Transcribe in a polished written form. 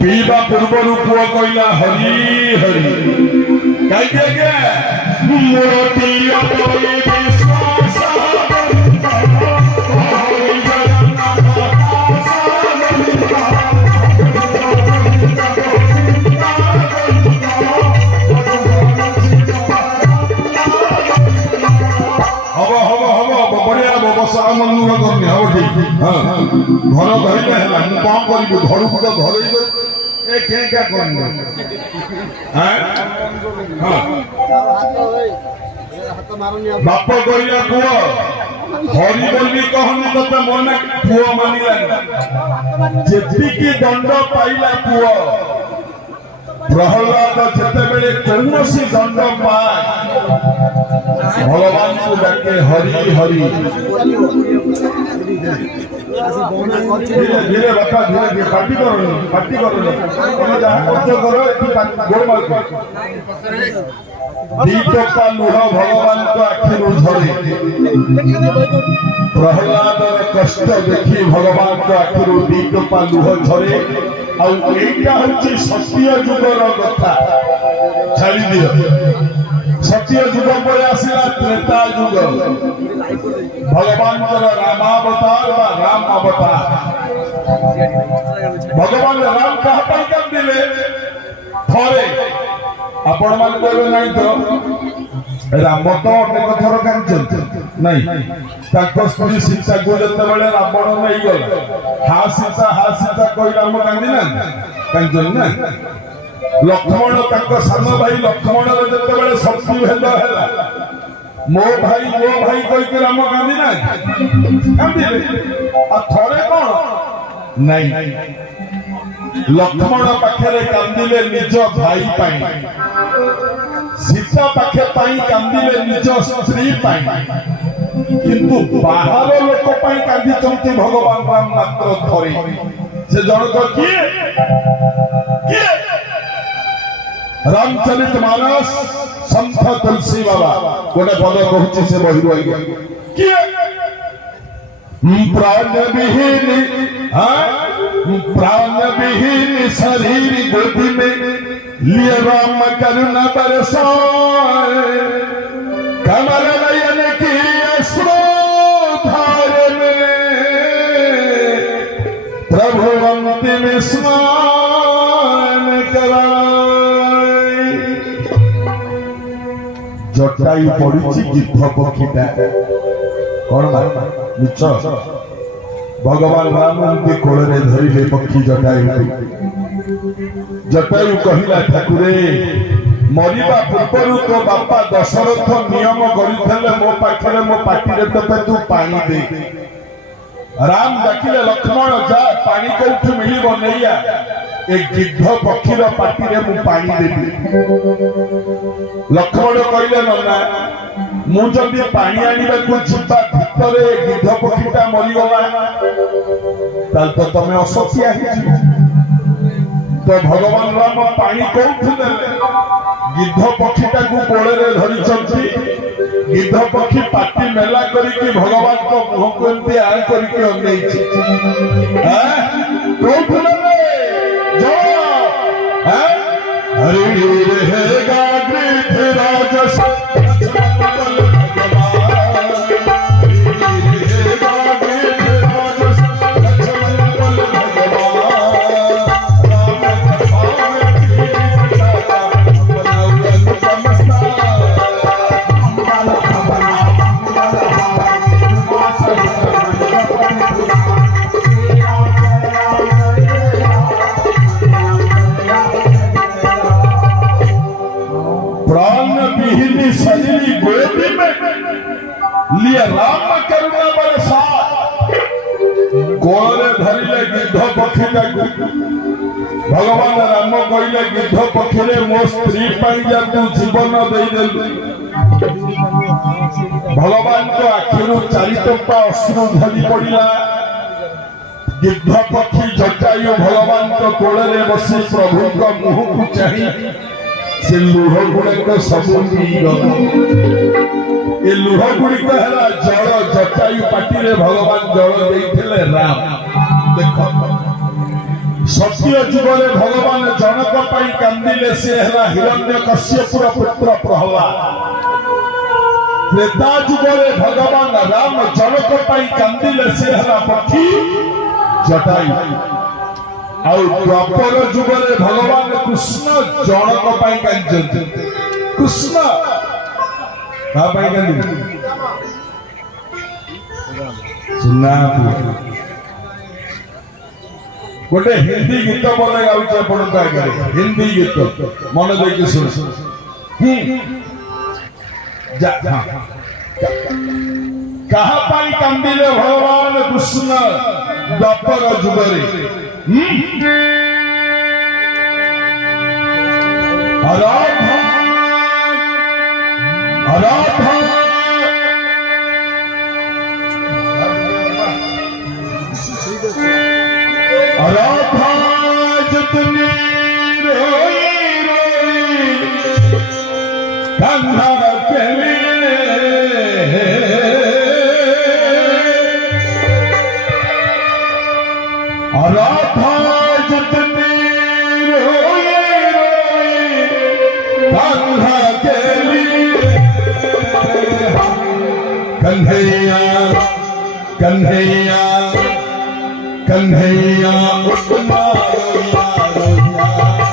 पीवा पूर्वर पुआ कहला हरि हरि कह मोर प्रिय विश्वास मनूरा करनी हम ठीक हाँ घर धरले है कौन करी घर को तो घर क्या कर बाप कहला पुआ हरि बोली कहनी तो मन पुआ मानिला जेतिकी दंड पाइला पुआ प्रहलाद जितेबले कौन दंड पाए भगवान को डाके हरि हरि धीरे धीरे बापा धीरे धीरे पार्टी करो तुम जहाँ खर्च करो गोड़ मार दीपका लुह भगवान को आखिर झरे प्रहलाद कष्ट देखी भगवान को आखिर दीपका लुह झरे आईटा हूँ सत्य जुगर कथा छाड़ी दियो सत्य जुग पर आसला त्रेता जुग भगवान रामावतार बा राम अवतार भगवान राम कहा कर दिले थरे आपण मान कहबे नहीं तो राम तो अनेक थर कांचन नहीं ताको स्त्री सीता को जते बेले रावण नहीं गला हा सीता कहि राम कांदी ना कांचन ना लक्ष्मण ताको सान भाई लक्ष्मण जते बेले शक्ति भेद हैला मो भाई कहि के राम कांदी ना कांदी आ थरे कोन नहीं लक्ष्मण पाखे कांदिले निज भाई पाई सीता पाखे पाई कांदिले निज स्त्री पाई किंतु बाहर लोक पाई कांदी चंती भगवान राम मात्र थरे से जनक किए रामचरित मानस संत तुलसी बाबा गोटे पद कहूँ से बही किए प्राण विहीन शरीर गोदी में लिए राम करुणा बरसाए कमल नयन की अश्रुधार में प्रभु अंतिम स्नान कराए जटायु पड़ी गिद्ध पक्षीटा कौन मिछ भगवान राम के कोल रे धरिले पक्षी जटायु कहला ठाकुरे मरिबा पूर्व तो बापा दशरथ नियम करिथले मो पाखरे मो पाटी रे तू पानी दे राम डाकिले लक्ष्मण जा पानी कोठु मिलिबो नैया एक गिद्ध पक्षीर पाटी रे मु पानी देबी लक्ष्मण कहले नना मु जदि पानी आनिबा को जिबा भितरे गिद्ध पक्षीटा मरि गला ताल तो तमे असत्या तो भगवान राम पानी कोठु देले गिद्ध पक्षीटा को कोळे रे धरि चंती गिद्ध पक्षी पाटी मेला करी कि भगवान को मुह को एंती आ करी कि अनै छी हैं कोठु देले जो हैं हरि रहेगा गिद्ध राजस लिए राम करुणा बरसात कोले धरिले गिद्ध पक्षीटा भगवान राम कहले गिद्ध पक्षी मो स्त्री पाई जा तू जीवन दे देलु भगवान को आखिरु चारि टोपा अश्रु झरी पड़िला गिद्ध पक्षी जटायु भगवान को कोले रे बसी प्रभु को मुह को चाहि से लुह गुड़िक सबू पीगला ये लुह गुड़िक है जल जटायु पाटी रे भगवान जल देइथिले राम देख सत्य जुगरे भगवान जनक पाई कांदिले से है हिरण्यकश्यपुर पुत्र प्रहलाद त्रेता जुगरे भगवान राम जनक पाई कांदिले से है पक्षी जटायु आउ द्वापर जुगरे भगवान कृष्ण जनक पाई कांदिले कृष्ण का पाई कांदिले सुना गोटे हिंदी गीत बोले गाउचे पड़ता है हिंदी गीत मन देखिए सुन कहा पाई कांदिले भगवान कृष्ण द्वापर जुगरे आराधा आराधा आराधा जितनी रोई रोई कंधा के लिए आराधा जितनी रोई रोई कंधा के लिए कन्हैया कन्हैया कन्हैया उठना रोया रोया